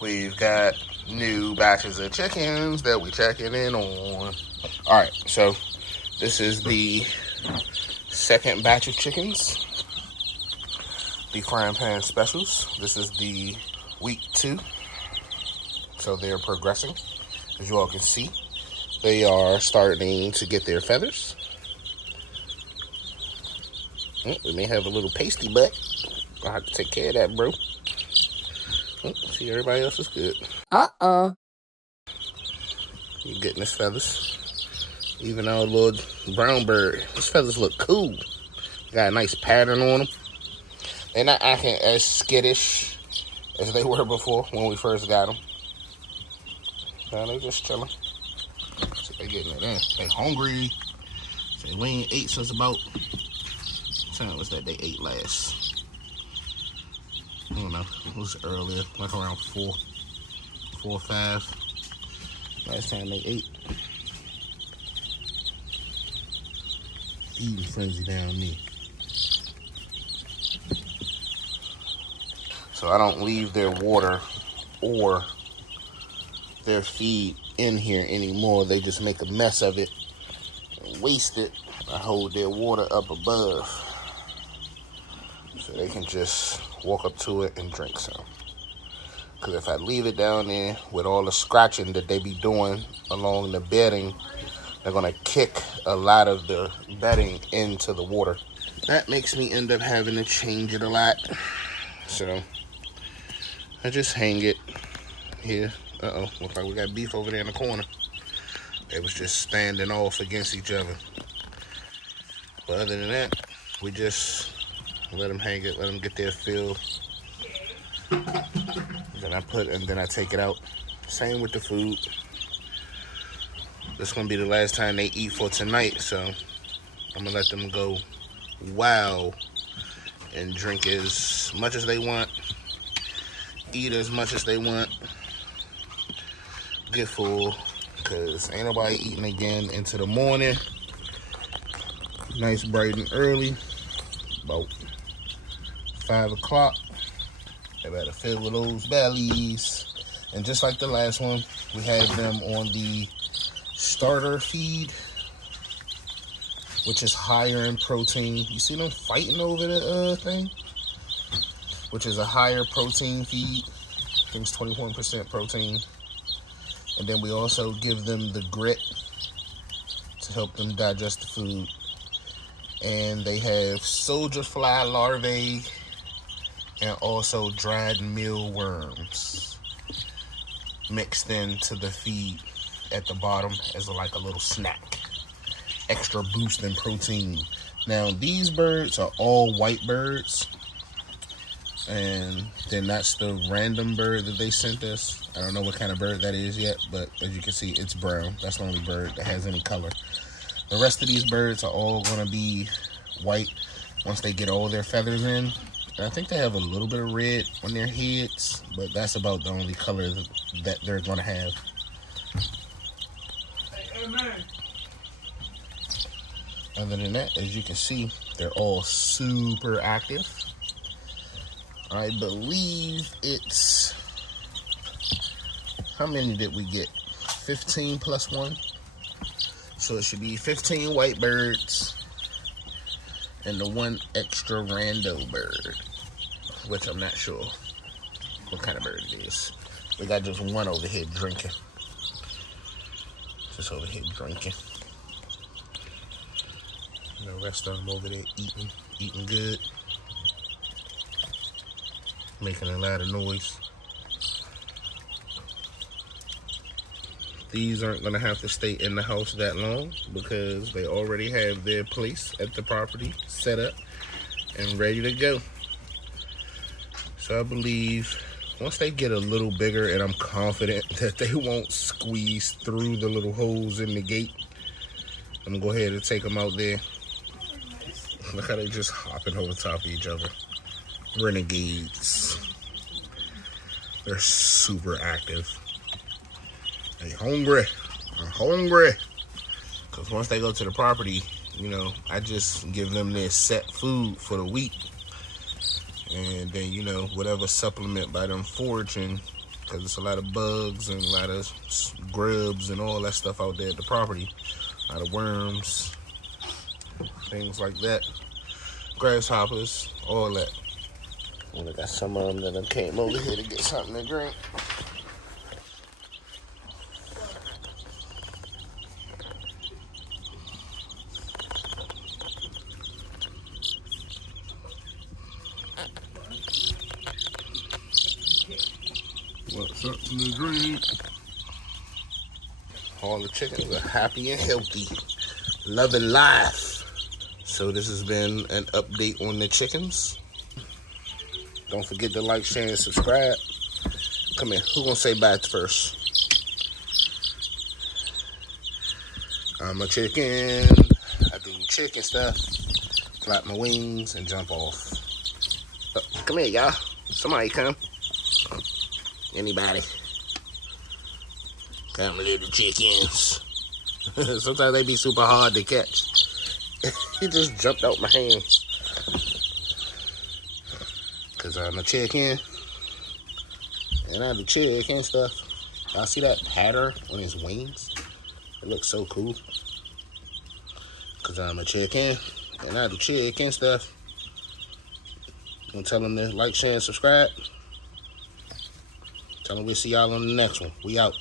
We've got new batches of chickens that we checking in on. All right, so this is the second batch of chickens, the frying pan specials. This is the week 2, so they're progressing. As you all can see, they are starting to get their feathers. We may have a little pasty butt. I'll have to take care of that, bro. See, everybody else is good. He's getting his feathers. Even our little brown bird, his feathers look cool. Got a nice pattern on them. They're not acting as skittish as they were before when we first got them. Now they just chilling. So they getting it in. They hungry. So we ain't ate since about, what time was that they ate last? I don't know, it was earlier, like around 4 or 5. Last time they ate. Eating frenzy down me. So I don't leave their water or their feed in here anymore. They just make a mess of it and waste it. I hold their water up above so they can just walk up to it and drink some. Because if I leave it down there with all the scratching that they be doing along the bedding, they're going to kick a lot of the bedding into the water. That makes me end up having to change it a lot. So I just hang it here. Looks like we got beef over there in the corner. They was just standing off against each other. But other than that, we just let them hang it, let them get their fill. Then I take it out. Same with the food. This is gonna be the last time they eat for tonight, so I'm gonna let them go wild and drink as much as they want, eat as much as they want, get full, because ain't nobody eating again into the morning. Nice bright and early, about 5 o'clock. They better fill with those bellies. And just like the last one, we had them on the starter feed, which is higher in protein. You see them fighting over the thing? Which is a higher protein feed. I think it's 21% protein. And then we also give them the grit to help them digest the food. And they have soldier fly larvae and also dried mealworms mixed into the feed at the bottom as like a little snack. Extra boost in protein. Now these birds are all white birds, and then that's the random bird that they sent us. I don't know what kind of bird that is yet, but as you can see, it's brown. That's the only bird that has any color. The rest of these birds are all gonna be white once they get all their feathers in. And I think they have a little bit of red on their heads, but that's about the only color that they're gonna have. Amen. Other than that, as you can see, they're all super active. I believe it's, how many did we get? 15 plus 1. So it should be 15 white birds and the 1 extra rando bird, which I'm not sure what kind of bird it is. We got just 1 over here drinking. Just over here drinking. The rest of them over there eating good. Making a lot of noise. These aren't gonna have to stay in the house that long because they already have their place at the property set up and ready to go. So I believe once they get a little bigger, and I'm confident that they won't squeeze through the little holes in the gate, I'm gonna go ahead and take them out there. Look how they just hopping over top of each other. Renegades. They're super active. They hungry. I'm hungry. Because once they go to the property, you know, I just give them their set food for the week. And then, you know, whatever supplement by them foraging, because it's a lot of bugs and a lot of grubs and all that stuff out there at the property. A lot of worms, things like that. Grasshoppers, all that. And I got some of them that I came over here to get something to drink. What's up to the drink? All the chickens are happy and healthy, loving life. So this has been an update on the chickens. Don't forget to like, share, and subscribe. Come here, who gonna say bye first? I'm a chicken. I do chicken stuff. Flap my wings and jump off. Come here, y'all. Somebody come. Anybody? Come, little chickens. Sometimes they be super hard to catch. He just jumped out my hands. Cause I'm a chicken. And I do chicken stuff. Y'all see that pattern on his wings? It looks so cool. Cause I'm a chicken. And I do chicken stuff. Gonna tell them to like, share, and subscribe. Tell them we'll see y'all on the next one. We out.